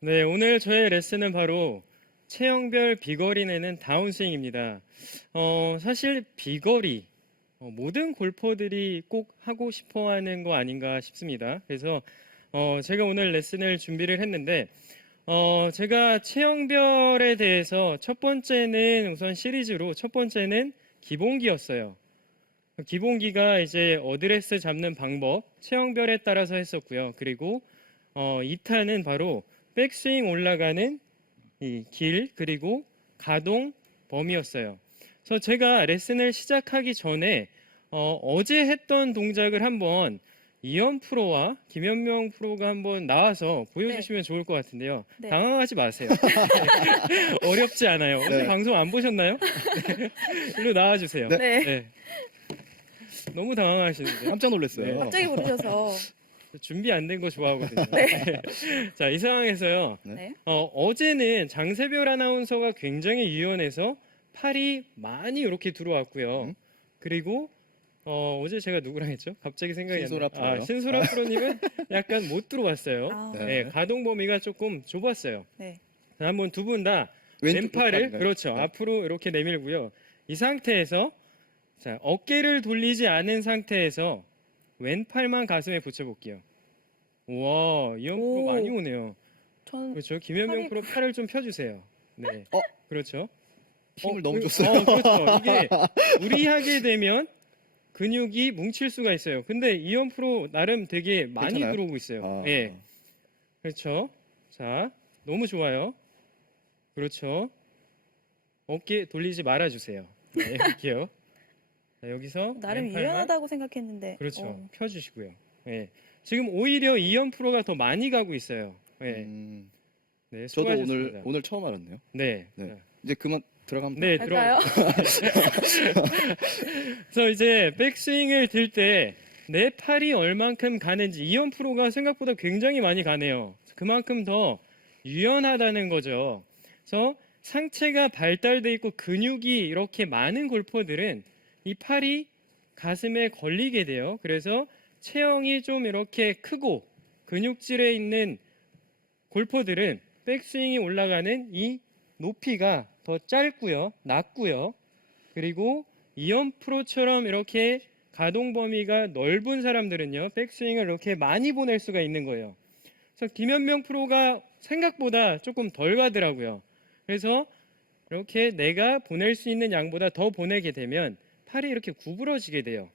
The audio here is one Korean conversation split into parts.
네, 오늘 저의 레슨은 바로 체형별 비거리 내는 다운스윙입니다. 어, 사실 비거리 어, 모든 골퍼들이 꼭 하고 싶어 하는 거 아닌가 싶습니다. 그래서 어, 제가 오늘 레슨을 준비를 했는데 어, 제가 체형별에 대해서 첫 번째는 우선 시리즈로 첫 번째는 기본기였어요. 기본기가 이제 어드레스 잡는 방법, 체형별에 따라서 했었고요. 그리고 어, 2타는 바로 백스윙 올라가는 이 길 그리고 가동 범위였어요. 그래서 제가 레슨을 시작하기 전에 어, 제 했던 동작을 한번 이현 프로와 김현명 프로가 한번 나와서 보여주시면 좋을 것 같은데요. 네. 당황하지 마세요. 어렵지 않아요. 혹시 네. 방송 안 보셨나요? 네. 일로 나와주세요. 네. 네. 너무 당황하시는데. 깜짝 놀랐어요. 네. 갑자기 부르셔서 준비 안 된 거 좋아하거든요. 네. 자, 이 상황에서요. 네. 어, 어제는 장세별 아나운서가 굉장히 유연해서 팔이 많이 이렇게 들어왔고요. 음. 그리고 어, 어제 제가 누구랑 했죠? 갑자기 생각이 신소라 안 나요. 아, 프로요? 신소라 프로님은 약간 못 들어왔어요. 아, 네. 네, 가동 범위가 조금 좁았어요. 네. 자, 한번 두 분 다 왼쪽 왼팔을 팔인가요? 그렇죠 네. 앞으로 이렇게 내밀고요. 이 상태에서 자 어깨를 돌리지 않은 상태에서 왼팔만 가슴에 붙여볼게요. 와 이현 프로 오. 많이 오네요. 전 그렇죠. 김현명 팔이- 프로 팔을 좀 펴주세요. 네. 어? 그렇죠. 힘을 어, 너무 그- 줬어요. 어, 그렇죠. 이게 무리하게 되면 근육이 뭉칠 수가 있어요. 근데 이현 프로 나름 되게 많이 괜찮아요? 들어오고 있어요. 아, 예. 그렇죠. 자, 너무 좋아요. 그렇죠. 어깨 돌리지 말아주세요. 네, 이렇게요. 자, 여기서 나름 왼팔만 유연하다고 생각했는데. 그렇죠. 어, 펴주시고요. 예. 지금 오히려 이현 프로가 더 많이 가고 있어요. 예. 음, 네, 저도 수고하셨습니다. 오늘 오늘 처음 알았네요. 네. 네. 자, 이제 그만 들어가면 네, 할까요? 그래서 이제 백스윙을 들 때 내 팔이 얼만큼 가는지 이현 프로가 생각보다 굉장히 많이 가네요. 그만큼 더 유연하다는 거죠. 그래서 상체가 발달돼 있고 근육이 이렇게 많은 골퍼들은 이 팔이 가슴에 걸리게 돼요. 그래서 체형이 좀 이렇게 크고 근육질에 있는 골퍼들은 백스윙이 올라가는 이 높이가 더 짧고요, 낮고요. 그리고 이현 프로처럼 이렇게 가동 범위가 넓은 사람들은요, 백스윙을 이렇게 많이 보낼 수가 있는 거예요. 그래서 김현명 프로가 생각보다 조금 덜 가더라고요. 그래서 이렇게 내가 보낼 수 있는 양보다 더 보내게 되면 팔이 이렇게 구부러지게 돼요.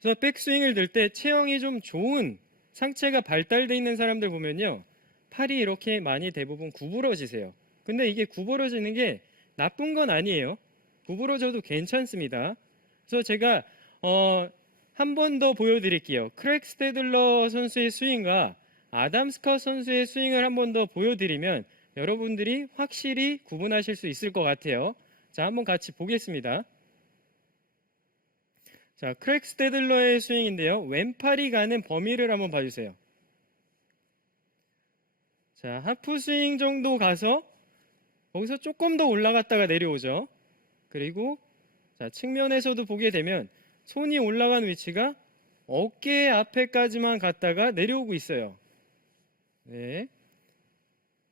그래서 백스윙을 들 때 체형이 좀 좋은 상체가 발달돼 있는 사람들 보면요. 팔이 이렇게 많이 대부분 구부러지세요. 근데 이게 구부러지는 게 나쁜 건 아니에요. 구부러져도 괜찮습니다. 그래서 제가 어, 한 번 더 보여드릴게요. 크랙 스테들러 선수의 스윙과 아담 스카 선수의 스윙을 한 번 더 보여드리면 여러분들이 확실히 구분하실 수 있을 것 같아요. 자, 한번 같이 보겠습니다. 자, 크랙 스테들러의 스윙인데요. 왼팔이 가는 범위를 한번 봐주세요. 자, 하프 스윙 정도 가서 거기서 조금 더 올라갔다가 내려오죠. 그리고 자, 측면에서도 보게 되면 손이 올라간 위치가 어깨 앞에까지만 갔다가 내려오고 있어요. 네.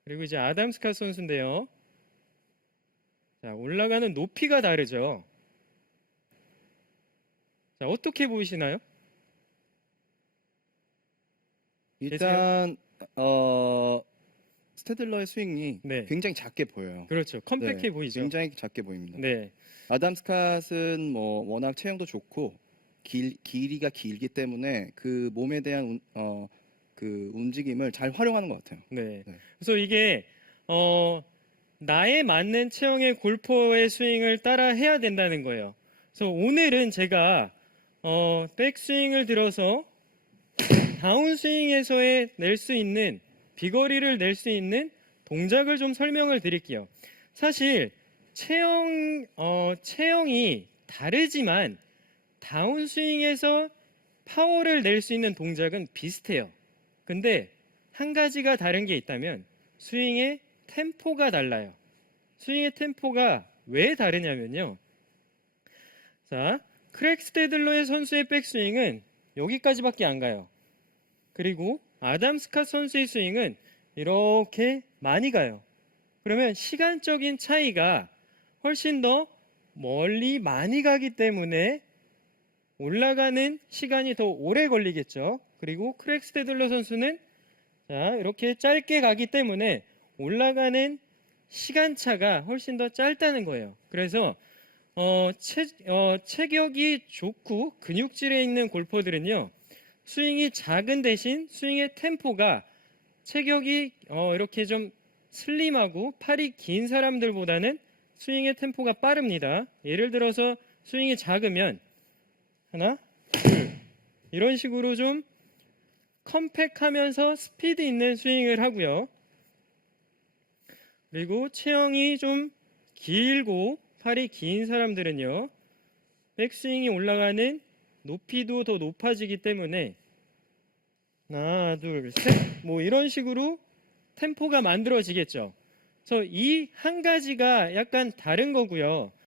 그리고 이제 아담 스카 선수인데요. 자, 올라가는 높이가 다르죠. 자, 어떻게 보이시나요? 일단 어 스테들러의 스윙이 네. 굉장히 작게 보여요. 그렇죠. 컴팩해 네, 보이죠. 굉장히 작게 보입니다. 네. 아담 스캇은 뭐 워낙 체형도 좋고 길, 길이가 길기 때문에 그 몸에 대한 운- 어, 그 움직임을 잘 활용하는 것 같아요. 네. 네. 그래서 이게 어 나에 맞는 체형의 골퍼의 스윙을 따라 해야 된다는 거예요. 그래서 오늘은 제가 어 백스윙을 들어서 다운스윙에서의 낼 수 있는 비거리를 낼 수 있는 동작을 좀 설명을 드릴게요. 사실 체형 어 체형이 다르지만 다운스윙에서 파워를 낼 수 있는 동작은 비슷해요. 근데 한 가지가 다른 게 있다면 스윙의 템포가 달라요. 스윙의 템포가 왜 다르냐면요. 자, 크랙 스테들러의 선수의 백스윙은 여기까지밖에 안 가요. 그리고 아담 스캇 선수의 스윙은 이렇게 많이 가요. 그러면 시간적인 차이가 훨씬 더 멀리 많이 가기 때문에 올라가는 시간이 더 오래 걸리겠죠. 그리고 크렉 스테들러 선수는 자, 이렇게 짧게 가기 때문에 올라가는 시간차가 훨씬 더 짧다는 거예요. 그래서 어, 체, 어, 체격이 좋고 근육질에 있는 골퍼들은요, 스윙이 작은 대신 스윙의 템포가 체격이 어, 이렇게 좀 슬림하고 팔이 긴 사람들보다는 스윙의 템포가 빠릅니다. 예를 들어서 스윙이 작으면 하나, 둘 이런 식으로 좀 컴팩하면서 스피드 있는 스윙을 하고요. 그리고 체형이 좀 길고 팔이 긴 사람들은요. 백스윙이 올라가는 높이도 더 높아지기 때문에 하나, 둘, 셋. 뭐 이런 식으로 템포가 만들어지겠죠. 그래서 이 한 가지가 약간 다른 거고요.